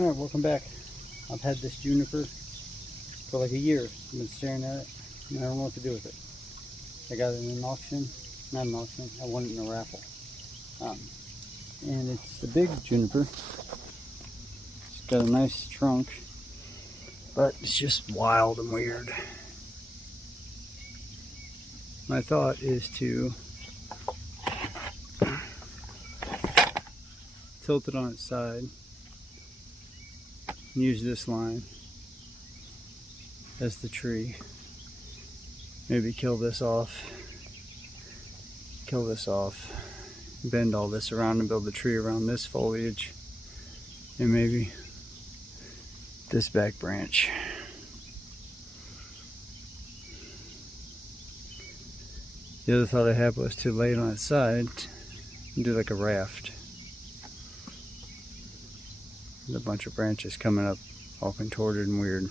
Alright, welcome back. I've had this juniper for like a year. I've been staring at it and I don't know what to do with it. I got it in an auction, not an auction, I won it in a raffle. And it's a big juniper. It's got a nice trunk, but it's just wild and weird. My thought is to tilt it on its side and use this line as the tree. Maybe kill this off, bend all this around and build a tree around this foliage, and maybe this back branch. The other thought I had was to lay it on its side and do like a raft. With a bunch of branches coming up all contorted and weird.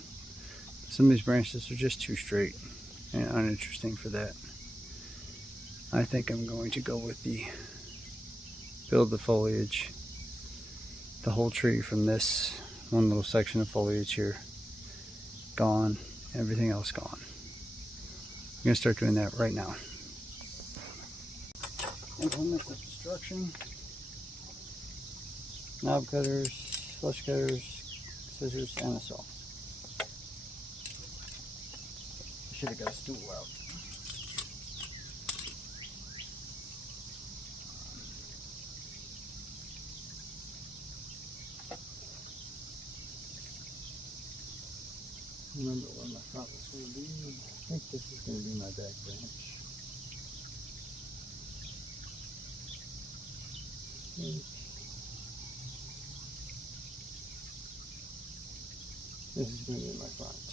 Some of these branches are just too straight and uninteresting for that. I think I'm going to go with build the foliage, the whole tree from this one little section of foliage here gone, everything else gone. I'm going to start doing that right now. Implements of destruction: knob cutters, flush cutters, scissors, and a saw. I should have got a stool out. Remember what my thought was going to be. I think this is going to be my back branch. This is going to be my front.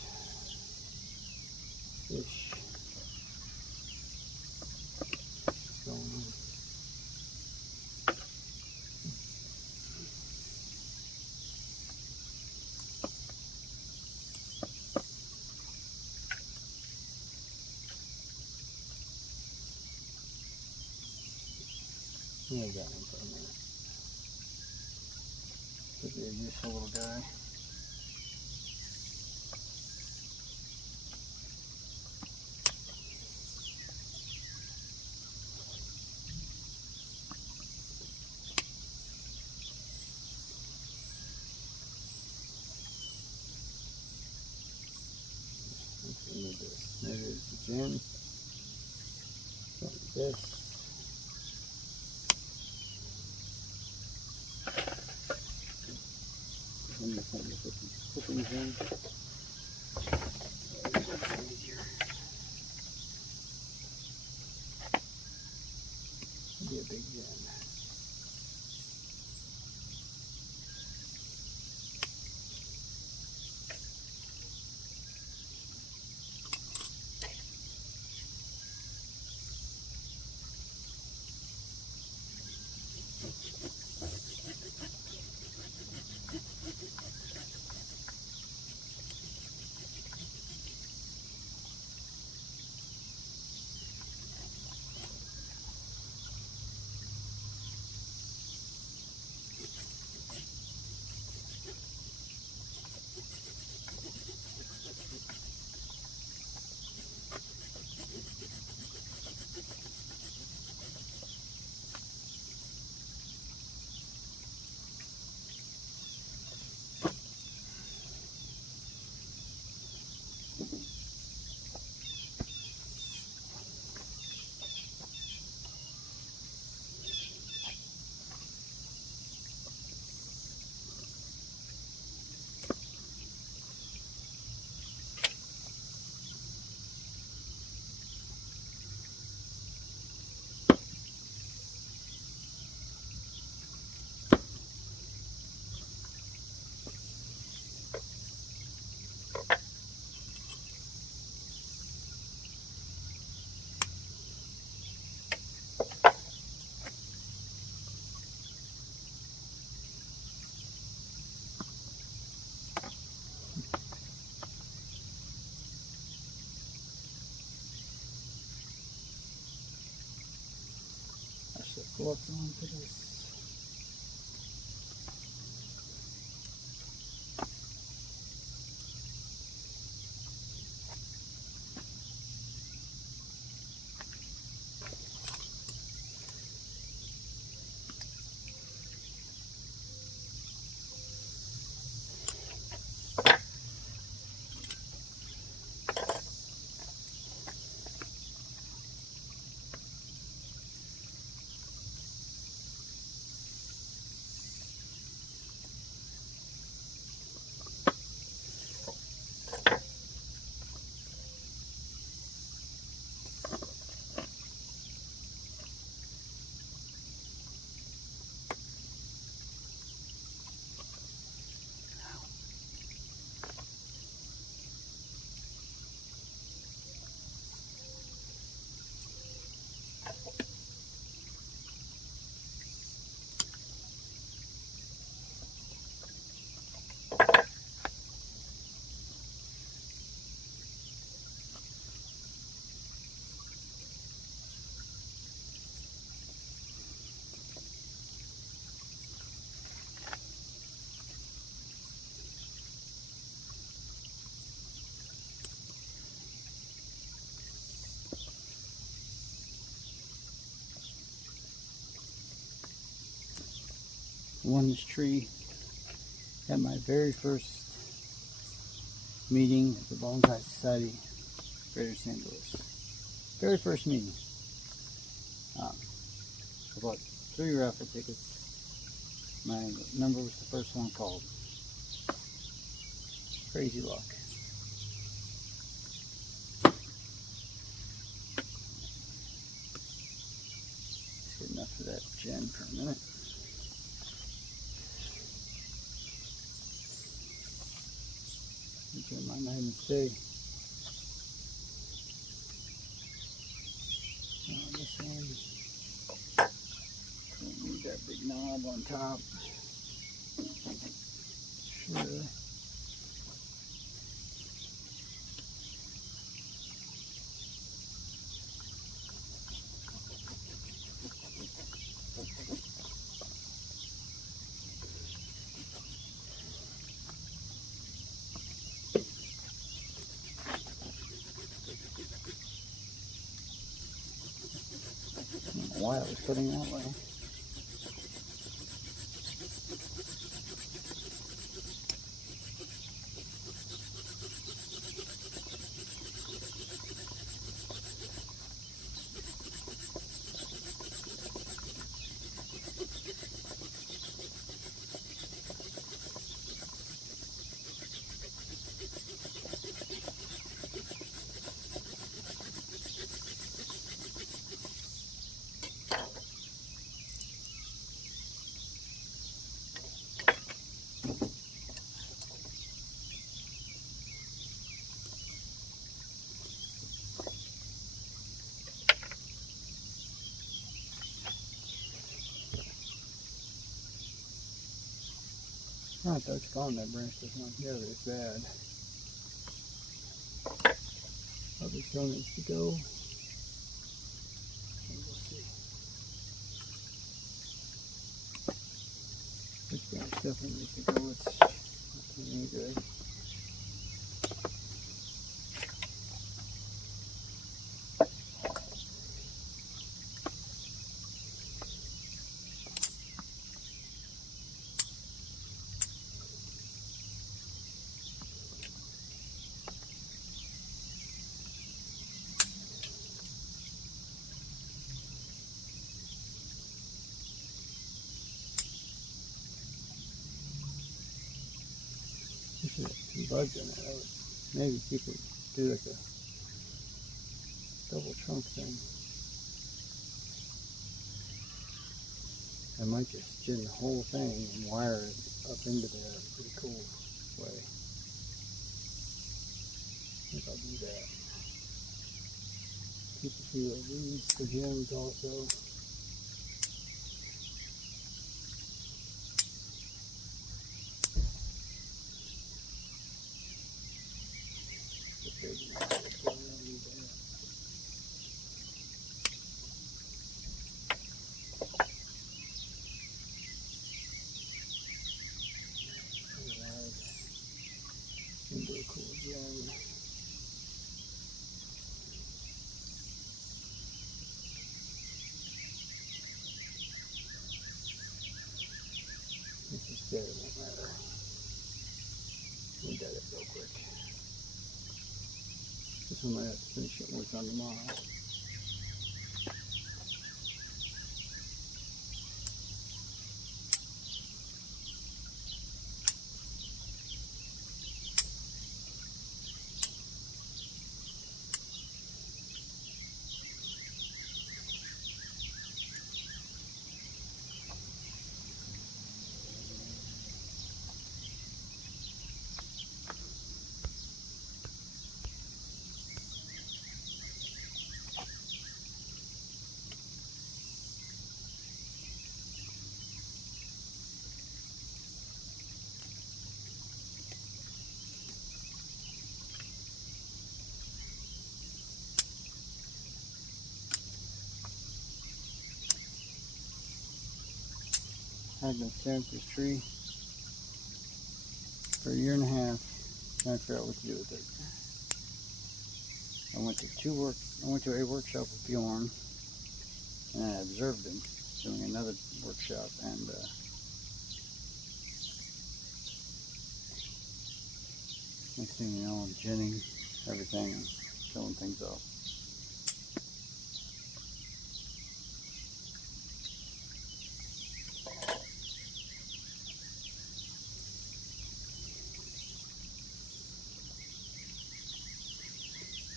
Ish. It's going on. Yeah, I got him for a minute. Could be a useful little guy. Maybe it's the gym. Like this. I'm just going to put these clippings in. So it's a little easier. It'll be a big gem. Go up onto this. won this tree at my very first meeting at the Bonsai Society, Greater St. Louis. Very first meeting. I bought 3 raffle tickets. My number was the first one called. Crazy luck. Let's get enough of that gin for a minute. I might not even stay. This one. Don't need that big knob on top. Sure. I don't know why I was putting that way. Oh, that's gone. That branch does not go. It's bad. Probably still needs to go. And we'll see. This branch definitely needs to go. It's not doing any good. Should have some buds in it. I would maybe people do like a double trunk thing. I might just gin the whole thing and wire it up into there in a pretty cool way. I think I'll do that. Keep a few of these for gems also. Into a cool gem. This is dead, it won't matter. We'll get it real quick. This one might have to finish it work on tomorrow. I've been staring at this tree for a year and a half, trying to figure out what to do with it. I went to a workshop with Bjorn, and I observed him doing another workshop, and Next thing you know, I'm ginning everything and killing things off.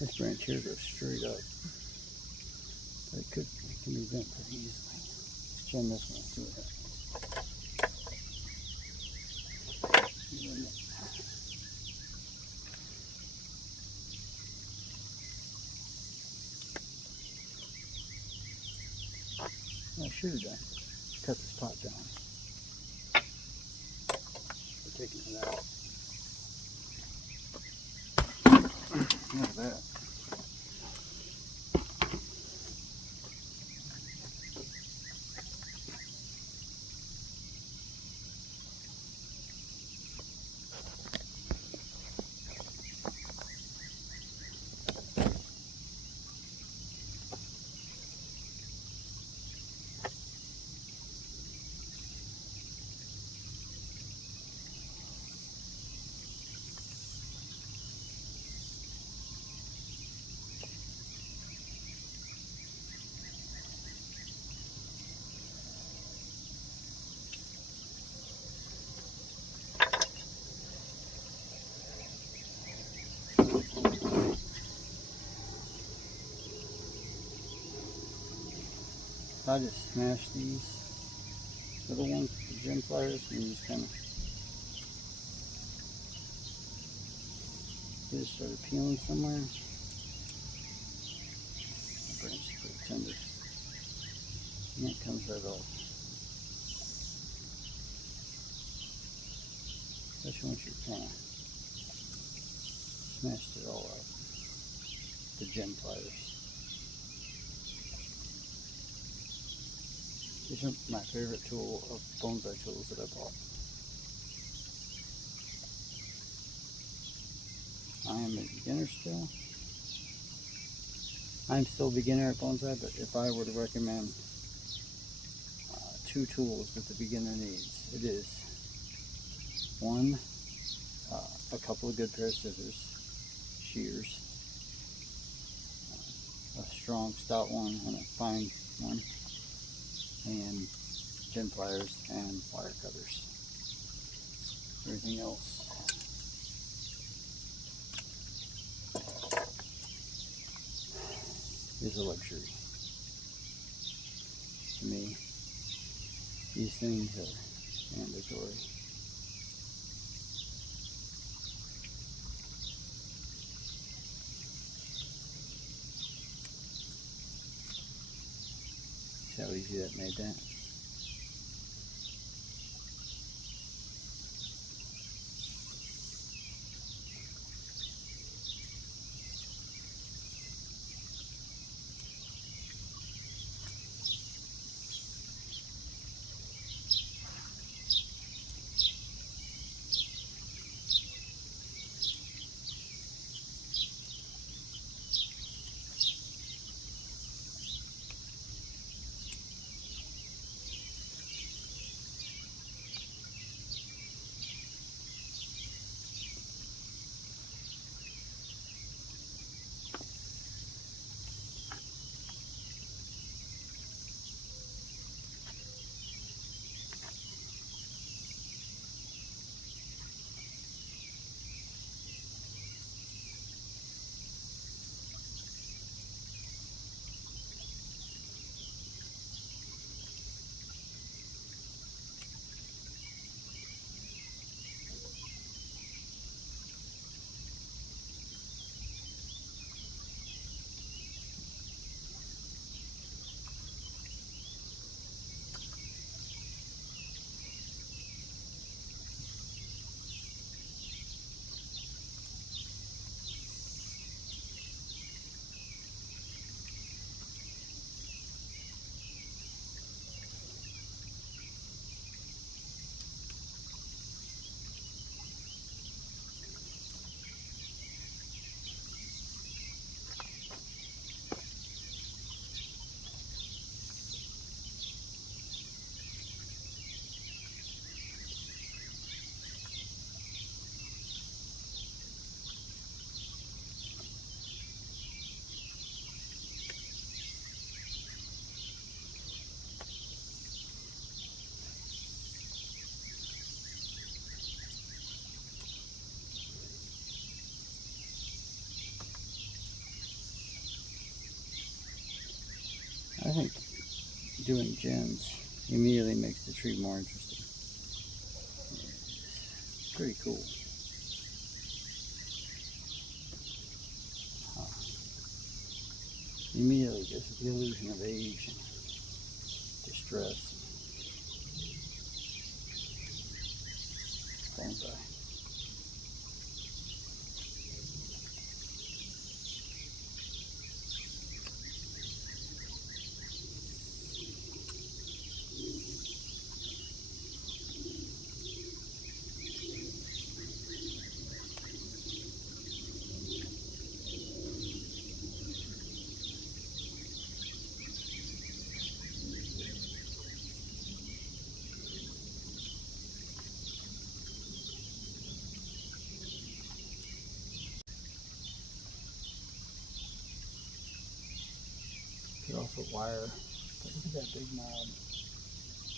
This branch here goes straight up. But it can be bent pretty easily. Let's trim this one and see what happens. What I should have done is cut this pot down. We're taking it out. Look at that. I just smash these little ones with the gem pliers and just kind of get it started peeling somewhere. The branch is pretty tender. And that comes right off. Especially once you kind of smashed it all out. The gem pliers. These are my favorite tool of bonsai tools that I bought. I am a beginner still. I'm still a beginner at bonsai, but if I were to recommend two tools that the beginner needs, it is one, a couple of good pair of scissors, shears, a strong stout one and a fine one, and gem pliers and wire cutters. Everything else is a luxury. To me, these things are mandatory. See how easy that made that? doing gens immediately makes the tree more interesting. It's pretty cool. Immediately gives the illusion of age and distress. Bonsai. Could also wire, but look at that big knob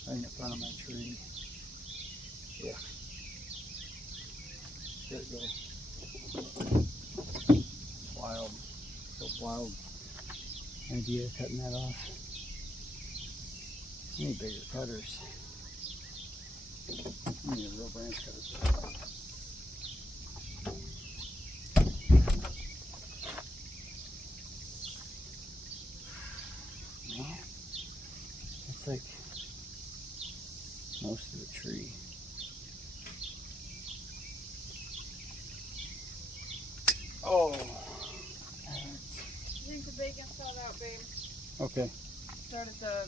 right in front of my tree. Yeah. There it goes. Wild. So wild idea of cutting that off. I need bigger cutters. I need a real branch cutter. Man, that's like most of the tree. Oh. Leave the bacon thawed out, babe. Okay. Start at the...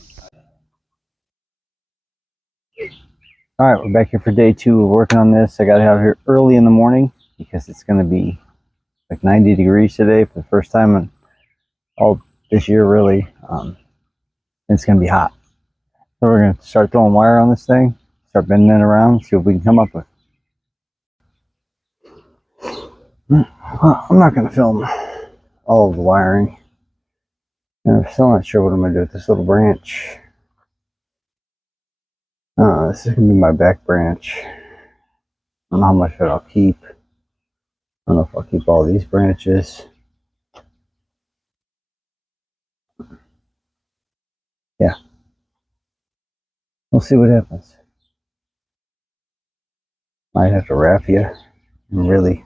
Alright, we're back here for day 2 of working on this. I got out here early in the morning because it's going to be like 90 degrees today for the first time in all this year, really. It's going to be hot. So we're going to start throwing wire on this thing, start bending it around, see what we can come up with. Well, I'm not going to film all of the wiring. And I'm still not sure what I'm going to do with this little branch. This is going to be my back branch. I don't know how much of it I'll keep. I don't know if I'll keep all these branches. Yeah. We'll see what happens. Might have to raffle and really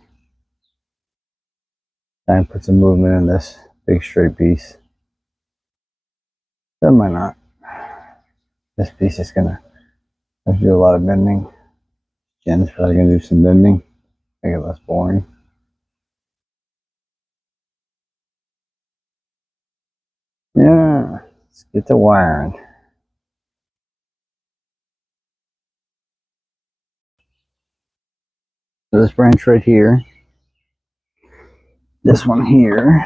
try and put some movement in this big straight piece. That might not. This piece is gonna have to do a lot of bending. Jen's probably gonna do some bending, make it less boring. Yeah, let's get the wiring. So this branch right here, this one here.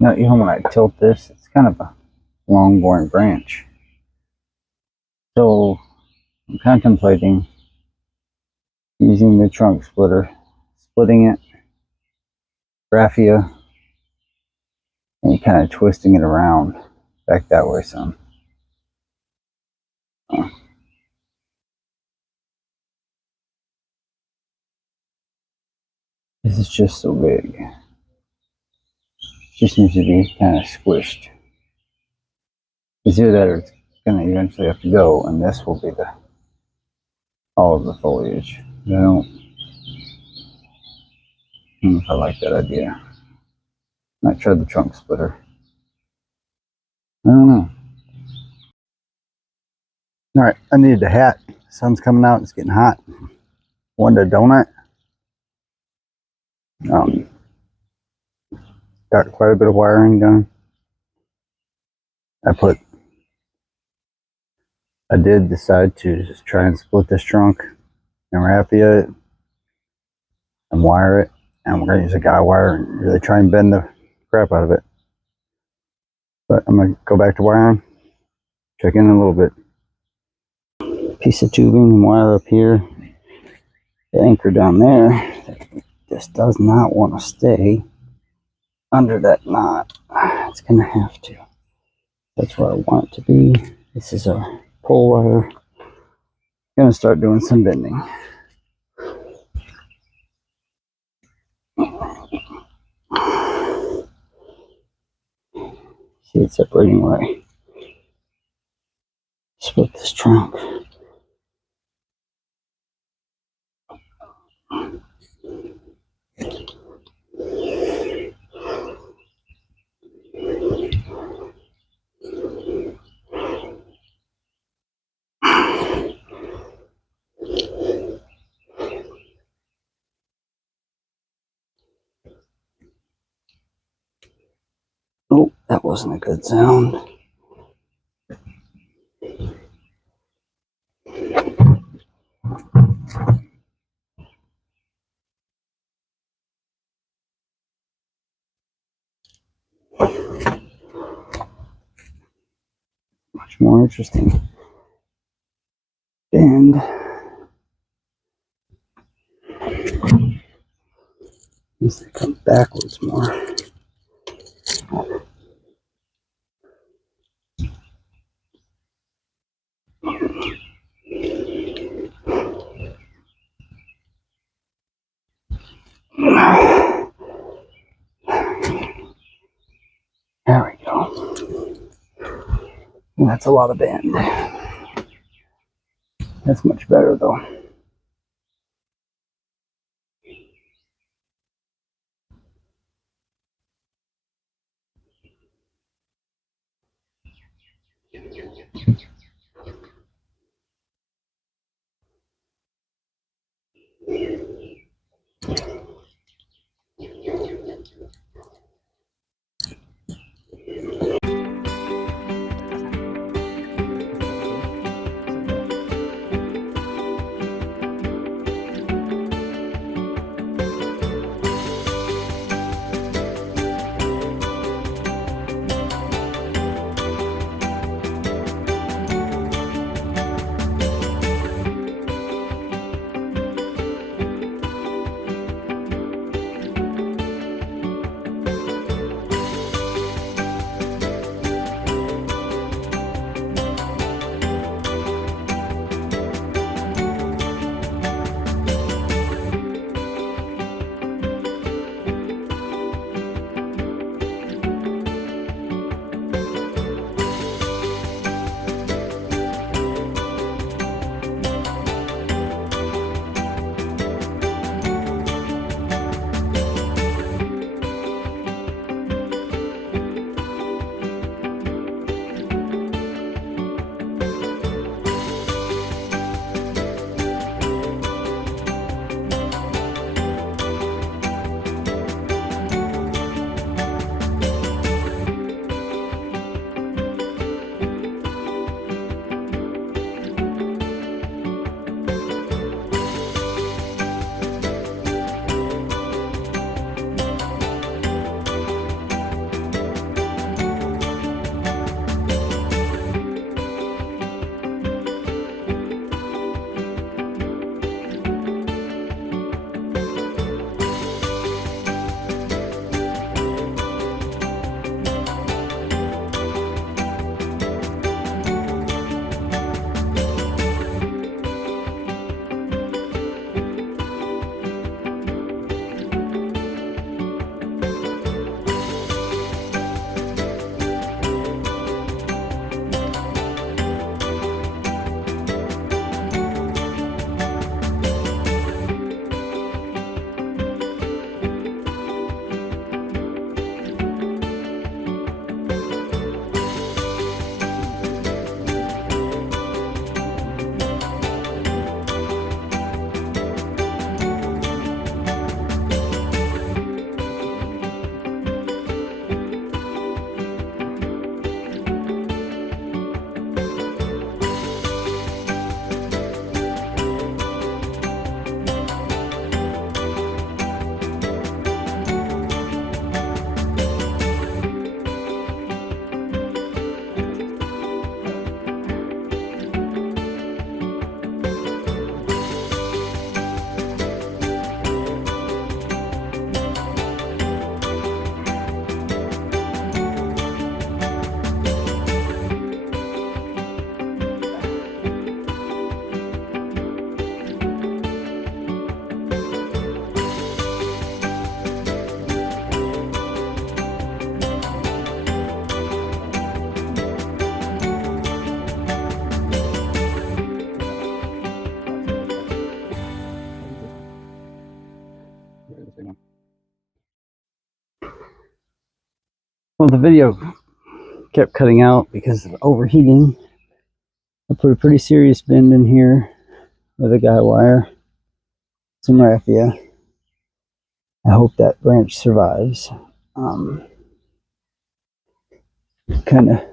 Now, you know, when I tilt this, it's kind of a long, boring branch. So I'm contemplating using the trunk splitter, splitting it, raffia, and kind of twisting it around back that way some. This is just so big. Just needs to be kind of squished. It's either that or it's going to eventually have to go, and this will be the all of the foliage. I don't know if I like that idea. Might try the trunk splitter. I don't know. Alright, I needed a hat. The sun's coming out, it's getting hot. Wanted a donut. Got quite a bit of wiring done. I did decide to just try and split this trunk and raffia it and wire it, and we're going to use a guy wire and really try and bend the crap out of it. But I'm going to go back to wiring, check in a little bit. Piece of tubing and wire up here, the anchor down there. This does not want to stay under that knot. It's going to have to. That's where I want it to be. This is our pole wire. Going to start doing some bending. See it separating right. Split this trunk. Oh, that wasn't a good sound. Much more interesting. And as they come backwards more. There we go. That's a lot of bend. That's much better though. Well, the video kept cutting out because of overheating. I put a pretty serious bend in here with a guy wire, some raffia. I hope that branch survives. Kind of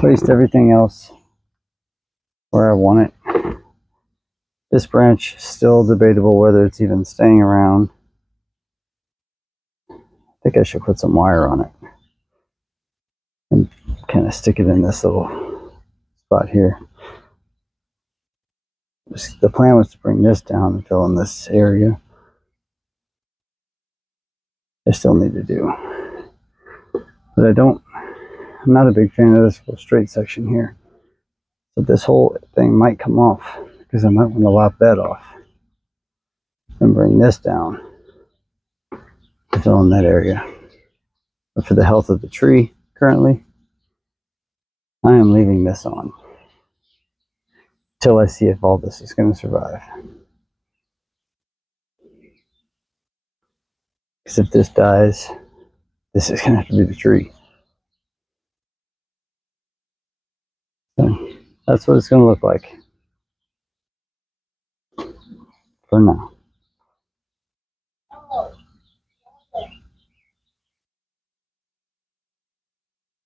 placed everything else where I want it. This branch, still debatable whether it's even staying around. I think I should put some wire on it and kind of stick it in this little spot here. The plan was to bring this down and fill in this area. I still need to do, but I'm not a big fan of this little straight section here. So this whole thing might come off because I might want to lop that off and bring this down to fill in that area. But for the health of the tree currently, I am leaving this on till I see if all this is going to survive. Because if this dies, this is going to have to be the tree. So that's what it's going to look like for now.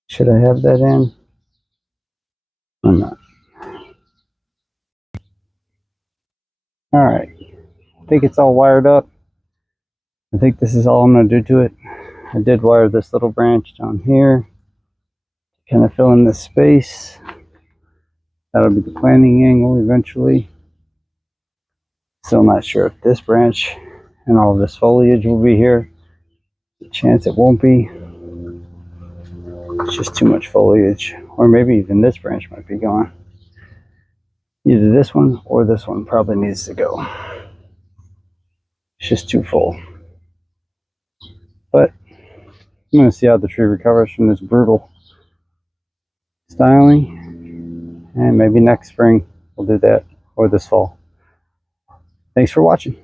Should I have that in or not? All right, I think it's all wired up. I think this is all I'm going to do to it. I did wire this little branch down here to kind of fill in this space. That'll be the planting angle eventually. Still not sure if this branch and all of this foliage will be here. There's a chance it won't be. It's just too much foliage. Or maybe even this branch might be gone. Either this one or this one probably needs to go. It's just too full. But I'm going to see how the tree recovers from this brutal styling. And maybe next spring we'll do that, or this fall. Thanks for watching.